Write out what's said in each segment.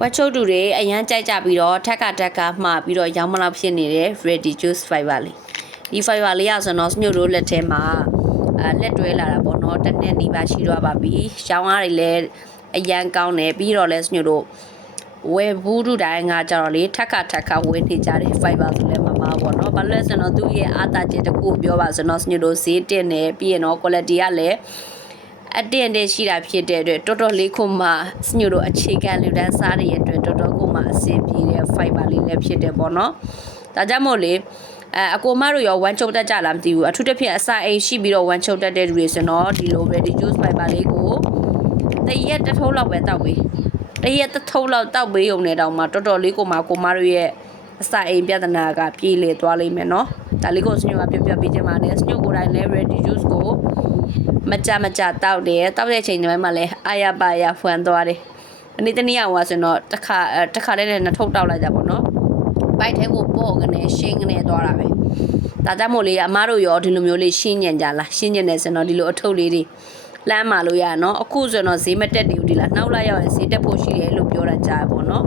ဝက်ချုပ်တူတွေအရန်ကြိုက်ကြပြီးတော့ထက်ကမှားပြီးတော့ရောင်းမလောက်ဖြစ်နေတဲ့ ready juice fiber လေးဒီ fiber လေးရဆိုတော့ညို့တို့လက်ထဲမှာလက်တွဲလာတာပေါ့နော်တစ်နှစ်နီးပါးရှိတော့ပါပြီရောင်းရည်လည်းအရန်ကောင်းတယ်ပြီးတော့လဲညို့တို့ဝယ်ဘူးတူတိုင်းကကြတော့လေထက်ကဝယ်နေကြတဲ့ fiber ဆိုလဲမမပေါ့နော်ဘာလို့လဲဆိုတော့သူ့ရဲ့အားသာချက်တစ်ခုပြောပါဆိုတော့ညို့တို့ဈေးတင်နေပြီးရင်တော့ quality ကလည်းအတင်းတည်းရှိတာဖြစ်တဲ့အတွက်တော်တော်လေးခုမှညို့တို့အခြေခံလူတန်းစားတွေရဲ့အတွက်တော်တော်ခုမှအဆင်ပြေတဲ့ fiber လေးလည်းဖြစ်တယ်ပေါ့နော်ဒါကြောင့်မို့လေအကိုမတို့ရောဝမ်းချုပ်တတ်ကြလားမသိဘူးအထူးသဖြင့်အစာအိမ်ရှိပြီးတော့ဝမ်းချုပ်တတ်တဲ့လူတွေဆိုတော့ဒီလို ready juice fiber လေးကိုတရက်တစ်ထုပ်လောက်ပဲတောက်ပေးတရက်တစ်ထုပ်လောက်တောက်ပေးုံနဲ့တောင်မှတော်တော်လေးကိုမတို့ရဲ့အစာအိမ်ပြဿနာကပြေးလေသွားလိမ့်မယ်နော်ဒါလေးကိုစညိုကပြပြပေးချင်ပါတယ်စညိုကိုတိုင်းလည်း ready juice ကိုမကြတောက်တယ်တောက်တဲ့ချိန်တိုင်းမှာလည်းအာရပါရဖွမ်းသွားတယ်အနည်းတနည်းအောင်ဆိုတော့တစ်ခါတည်းနဲ့နှစ်ထုပ်တောက်လိုက်ကြပါတော့ဘိုက်ထဲကိုပေါ့ကနေရှင်းကနေသွားတာပဲဒါကြောင့်မို့လေအမားတို့ရောဒီလိုမျိုးလေးရှင်းညံကြလားရှင်းညံနေစတော့ဒီလိုအထုပ်လေးတွေလမ်းမှာလို့ရနော်အခုဆိုတော့ဈေးမတက်သေးဘူးဒီလားနောက်လာရောက်ရင်ဈေးတက်ဖို့ရှိတယ်လို့ပြောတာကြားပေါ့နော်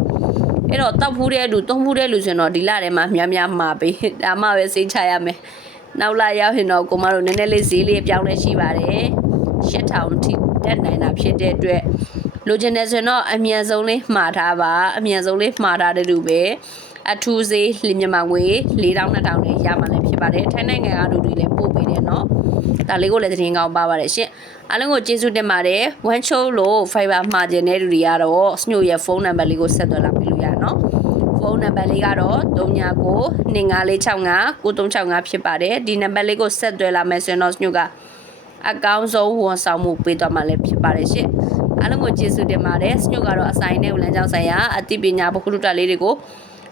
အဲ့တော့တောက်ဖူးတဲ့လူသုံးဖူးတဲ့လူဆိုတော့ဒီလထဲမှာများမှာပေးဒါမှပဲဈေးချရမယ်နောက်လာရောက်ရင်တော့ကိုမတို့နည်းနည်းလေးဈေးလေးပြောင်းလဲရှိပါတယ်8000ထိတက်နိုင်တာဖြစ်တဲ့အတွက်လိုချင်တယ်ဆိုတော့အမြန်ဆုံးလေးမှားထားပါအမြန်ဆုံးလေးမှားထားတဲ့လူပဲအထူးဈေးမြန်မာငွေ4200နဲ့ရမှာလည်းဖြစ်ပါတယ်ထိုင်းနိုင်ငံကလူတွေလည်းပို့ပေးတယ်နော်ဒါလေးကိုလည်းသတင်းကောင်းပါပါတယ်ရှင်အားလုံးကိုကျေးဇူးတင်ပါတယ်ဝမ်းချိုးလို့ fiber မှာကျင်တဲ့လူတွေကတော့စညိုရဲ့ဖုန်းနံပါတ်လေးကိုဆက်သွယ်လာပေးလို့ရနော်ဖုန်းနံပါတ်လေးကတော့3992565965ဖြစ်ပါတယ်ဒီနံပါတ်လေးကိုဆက်သွယ်လာမယ်ဆိုရင်တော့စညိုကအကောင်းဆုံးဝန်ဆောင်မှုပေးသွားမှာလည်းဖြစ်ပါတယ်ရှင်အားလုံးကိုကျေးဇူးတင်ပါတယ်စညိုကတော့အဆိုင်နဲ့လမ်းကြောင်းဆိုင်ရာအသိပညာဗဟုသုတလေးတွေကို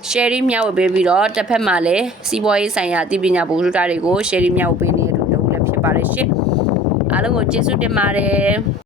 sharing မျှဝေပေးပြီးတော့တစ်ဖက်မှာလည်းစီးပွားရေးဆိုင်ရာအသိပညာဗဟုသုတတွေကို sharing မျှဝေပေးနေတဲ့လူတွေလည်းဖြစ်ပါတယ်ရှင်အားလုံးကိုကျေးဇူးတင်ပါတယ်